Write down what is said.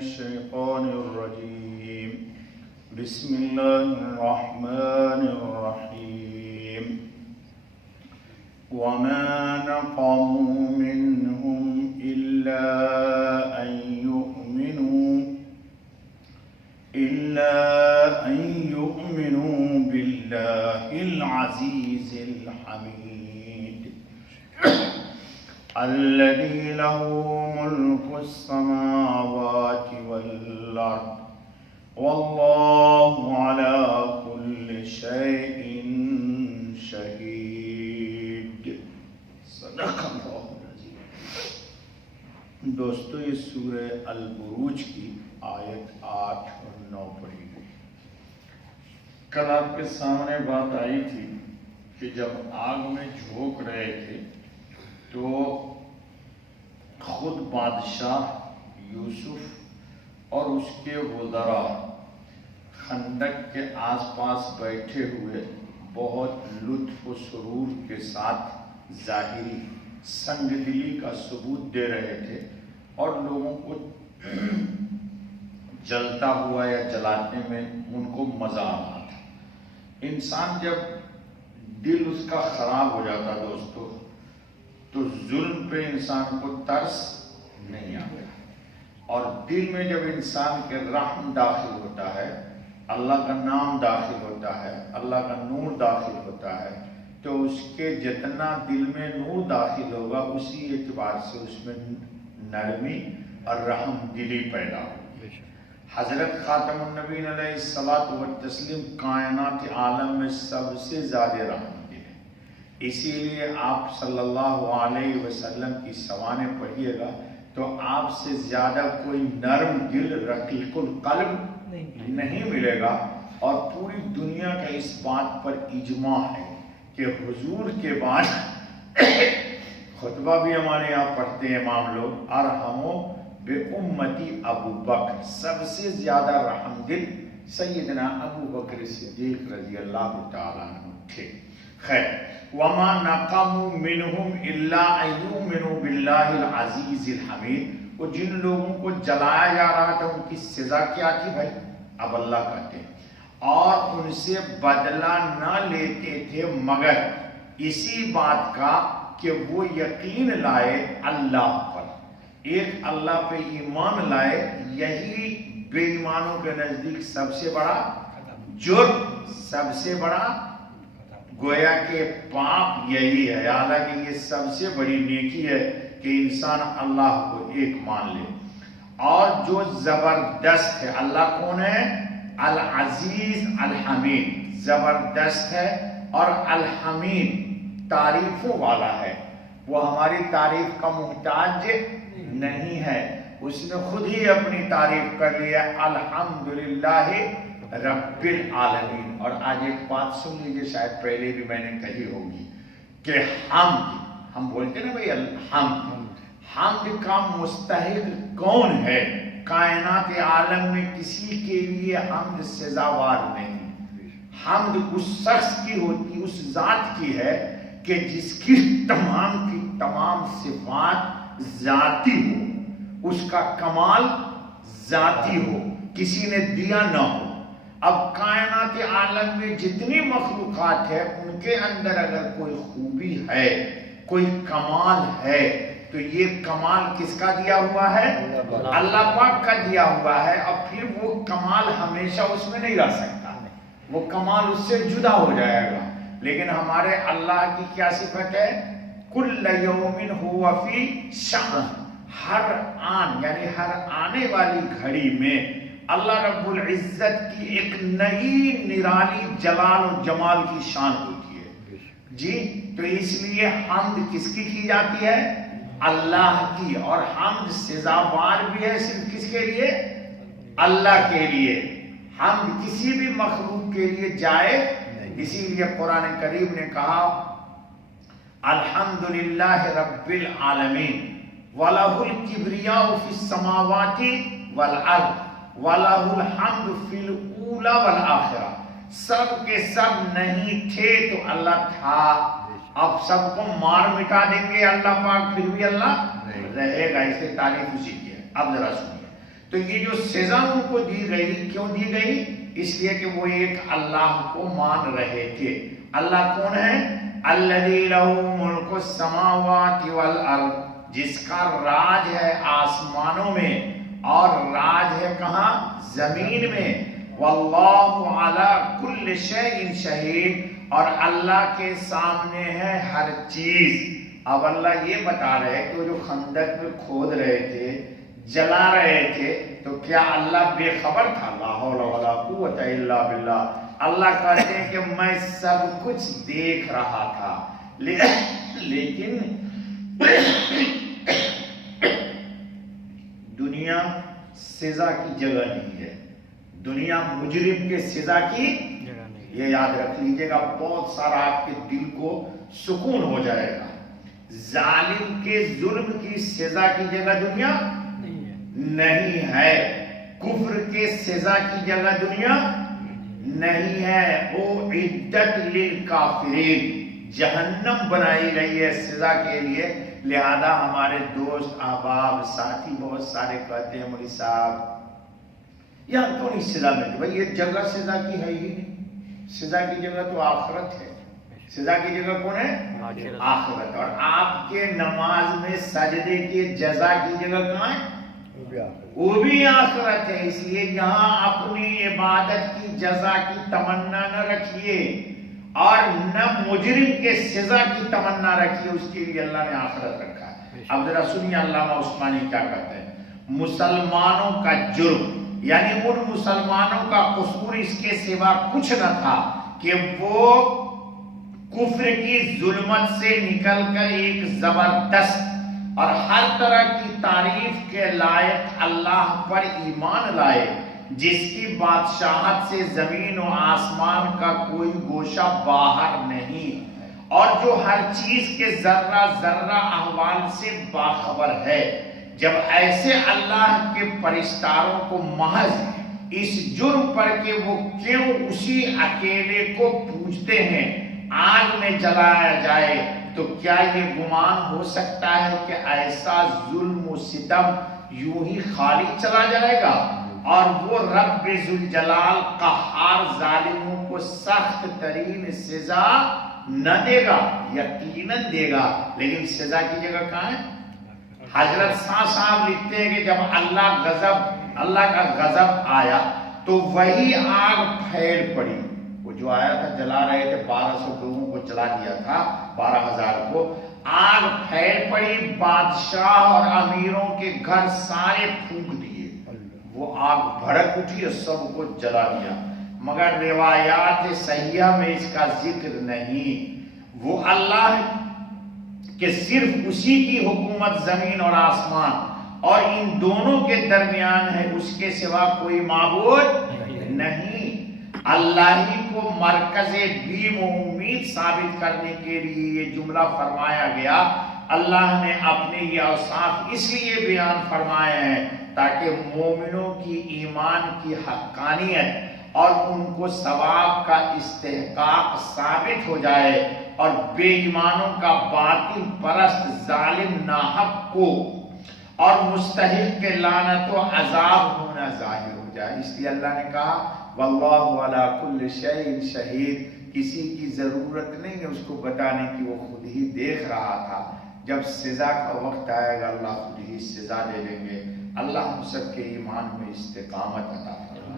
الشيطان الرجيم بسم الله الرحمن الرحيم وما نقموا منهم إلا أن يؤمنوا بالله العزيز الحميد الذي له ملك السماوات والأرض والله على كل شيء شهيد صدق اللہ العظیم۔ دوستو یہ سورہ البروج کی آیت 8 اور 9 پڑھی گئی۔ کل آپ کے سامنے بات آئی تھی کہ جب آگ میں جھونک رہے تھے تو خود بادشاہ یوسف اور اس کے وزراء خندق کے آس پاس بیٹھے ہوئے بہت لطف و سرور کے ساتھ ظاہری سنگ دلی کا ثبوت دے رہے تھے اور لوگوں کو جلتا ہوا یا جلانے میں ان کو مزہ آ رہا تھا۔ انسان جب دل اس کا خراب ہو جاتا دوستو تو ظلم پہ انسان کو ترس نہیں آتا، اور دل میں جب انسان کے رحم داخل ہوتا ہے، اللہ کا نام داخل ہوتا ہے، اللہ کا نور داخل ہوتا ہے، تو اس کے جتنا دل میں نور داخل ہوگا اسی اعتبار سے اس میں نرمی اور رحم دلی پیدا ہوگی۔ حضرت خاتم النبیین علیہ الصلوۃ والتسلیم کائنات عالم میں سب سے زیادہ رحم دل ہیں، اسی لیے آپ صلی اللہ علیہ وسلم کی سوانح پڑھیے گا تو آپ سے زیادہ کوئی نرم دل رقیق القلب نہیں ملے گا، اور پوری دنیا کا اس بات پر اجماع ہے کہ حضور کے بعد خطبہ بھی ہمارے یہاں پڑھتے ہیں امام لوگ، ارحمو بے امتی ابو بکر، سب سے زیادہ رحم دل سیدنا ابو بکر صدیق رضی اللہ تعالیٰ عنہ تھے۔ خیر، وما نقموا منهم الا ان يؤمنوا بالله العزیز الحمید، وہ جن لوگوں کو جلایا جا رہا تھا ان کی سزا کیا تھی بھائی؟ اب اللہ کہتے ہیں اور ان سے بدلہ نہ لیتے تھے مگر اسی بات کا کہ وہ یقین لائے اللہ پر، ایک اللہ پہ ایمان لائے۔ یہی بے ایمانوں کے نزدیک سب سے بڑا جرم، سب سے بڑا گویا کہ پاپ یہی ہے، حالانکہ یہ سب سے بڑی نیکی ہے کہ انسان اللہ کو ایک مان لے۔ اور جو زبردست ہے، اللہ کون ہے؟ العزیز الحمید، زبردست ہے اور الحمید تعریفوں والا ہے، وہ ہماری تعریف کا محتاج نہیں ہے، اس نے خود ہی اپنی تعریف کر لیا، الحمدللہ رب العالمین۔ اور آج ایک بات سن لیجیے، شاید پہلے بھی میں نے کہی ہوگی کہ ہم بولتے ہیں نا بھائی حمد کا مستحق کون ہے؟ کائنات عالم میں کسی کے لیے حمد سزاوار نہیں۔ حمد اس شخص کی ہوتی، اس ذات کی ہے کہ جس کی تمام صفات ذاتی ہو، اس کا کمال ذاتی ہو، کسی نے دیا نہ ہو۔ اب کائنات عالم میں جتنی مخلوقات ہے ان کے اندر اگر کوئی خوبی ہے، کوئی کمال ہے، تو یہ کمال کس کا دیا ہوا ہے؟ اللہ پاک کا دیا ہوا ہے، اور پھر وہ کمال ہمیشہ اس میں نہیں رہ سکتا، وہ کمال اس سے جدا ہو جائے گا۔ لیکن ہمارے اللہ کی کیا صفت ہے؟ کل یوم ہوا فی شأن، ہر آن یعنی ہر آنے والی گھڑی میں اللہ رب العزت کی ایک نئی نرالی جلال و جمال کی شان ہوتی ہے جی۔ تو اس لیے حمد کس کی جاتی ہے؟ اللہ کی، اور حمد سزاوار بھی ہے صرف کس کے لیے؟ اللہ کے لیے۔ حمد کسی بھی مخلوق کے لیے جائز، اسی لیے قرآن کریم نے کہا الحمدللہ رب العالمین وَلَهُ الْكِبْرِيَاءُ فِي السَّمَاوَاتِ وَالْأَرْضِ وَلَهُ الْحَمْدُ فِي الْأُولَى وَالْآخِرَةِ۔ سب کے سب نہیں تھے تو اللہ تھا، اب سب کو مار مٹا دیں گے اللہ پاک پھر بھی اللہ رہے گا، اسے تعریف اسی کی ہے۔ اب ذرا سنیے، تو یہ جو سزا ان کو دی گئی، کیوں دی گئی؟ اس لیے کہ وہ ایک اللہ کو مان رہے تھے۔ اللہ کون ہے؟ الذی لہ ملک السماوات والارض، جس کا راج ہے آسمانوں میں اور راج ہے کہاں؟ زمین میں۔ واللہ علی کل شیء شہید، اور اللہ کے سامنے ہے ہر چیز۔ اب اللہ یہ بتا رہے کہ وہ جو خندق میں کھود رہے تھے، جلا رہے تھے، تو کیا اللہ بے خبر تھا؟ لا حول ولا قوت الا باللہ۔ اللہ کہتے ہیں کہ میں سب کچھ دیکھ رہا تھا، لیکن دنیا سزا کی جگہ نہیں ہے، دنیا مجرم کے سزا کی جگہ نہیں۔ یہ یاد رکھ لیجئے گا، بہت سارا آپ کے دل کو سکون ہو جائے گا۔ ظالم کے ظلم کی سزا کی جگہ دنیا نہیں ہے، کفر کے سزا کی جگہ دنیا نہیں ہے۔ وہ عدت للکافرین، جہنم بنائی گئی ہے سزا کے لیے۔ لہذا ہمارے دوست احباب ساتھی بہت سارے کہتے ہیں مولوی صاحب یہاں کیوں نہیں سزا ملتی؟ بھائی یہ جگہ سزا کی ہے ہی نہیں، سزا کی جگہ تو آخرت ہے۔ سزا کی جگہ کون ہے؟ آخرت۔ اور آپ کے نماز میں سجدے کے جزا کی جگہ کہاں ہے؟ وہ بھی آخرت ہے۔ اس لیے یہاں اپنی عبادت کی جزا کی تمنا نہ رکھیے اور نہ مجرم کے سزا کی تمنا رکھیے، اس کے لیے اللہ نے آخرت رکھا ہے۔ اب ذرا سنیے علامہ عثمانی کیا کہتے ہیں۔ مسلمانوں کا جرم، یعنی ان مسلمانوں کا قصور اس کے سوا کچھ نہ تھا کہ وہ کفر کی ظلمت سے نکل کر ایک زبردست اور ہر طرح کی تعریف کے لائق اللہ پر ایمان لائے، جس کی بادشاہت سے زمین و آسمان کا کوئی گوشہ باہر نہیں، اور جو ہر چیز کے ذرہ ذرہ احوال سے باخبر ہے۔ جب ایسے اللہ کے پرستاروں کو محض اس جرم پر کہ وہ کیوں اسی اکیلے کو پوجتے ہیں آگ میں جلایا جائے، تو کیا یہ گمان ہو سکتا ہے کہ ایسا ظلم و ستم یوں ہی خالی چلا جائے گا اور وہ رب ذوالجلال قہار ظالموں کو سخت ترین سزا نہ دے گا؟ یقیناً دے گا، لیکن سزا کی جگہ کہاں ہے؟ حضرت صاحب لکھتے ہیں کہ جب اللہ کا غضب آیا تو وہی آگ پھیل پڑی۔ وہ جو آیا تھا جلا رہے تھے، 1200 لوگوں کو جلا دیا تھا، 12,000 کو، آگ پھیل پڑی، بادشاہ اور امیروں کے گھر سارے پھونک دیے، وہ آگ بھڑک اٹھی اور سب کو جلا دیا۔ مگر روایات صحیحہ میں اس کا ذکر نہیں۔ وہ اللہ کہ صرف اسی کی حکومت زمین اور آسمان اور ان دونوں کے درمیان ہے، اس کے سوا کوئی معبود نہیں۔ اللہ ہی کو مرکز بیم و امید ثابت کرنے کے لیے یہ جملہ فرمایا گیا۔ اللہ نے اپنے یہ اوصاف اس لیے بیان فرمائے ہیں تاکہ مومنوں کی ایمان کی حقانیت اور ان کو ثواب کا استحقاق ثابت ہو جائے، اور بے ایمانوں کا باطل پرست ظالم ناحق کو اور مستحق کے لعنت و عذاب ہونا ظاہر ہو جائے۔ اس لیے اللہ نے کہا واللہ علی کل شیء شہید، کسی کی ضرورت نہیں ہے اس کو بتانے کی، وہ خود ہی دیکھ رہا تھا۔ جب سزا کا وقت آئے گا اللہ خود ہی سزا دے دیں گے۔ اللہ ہم سب کے ایمان میں استقامت عطا فرمائے۔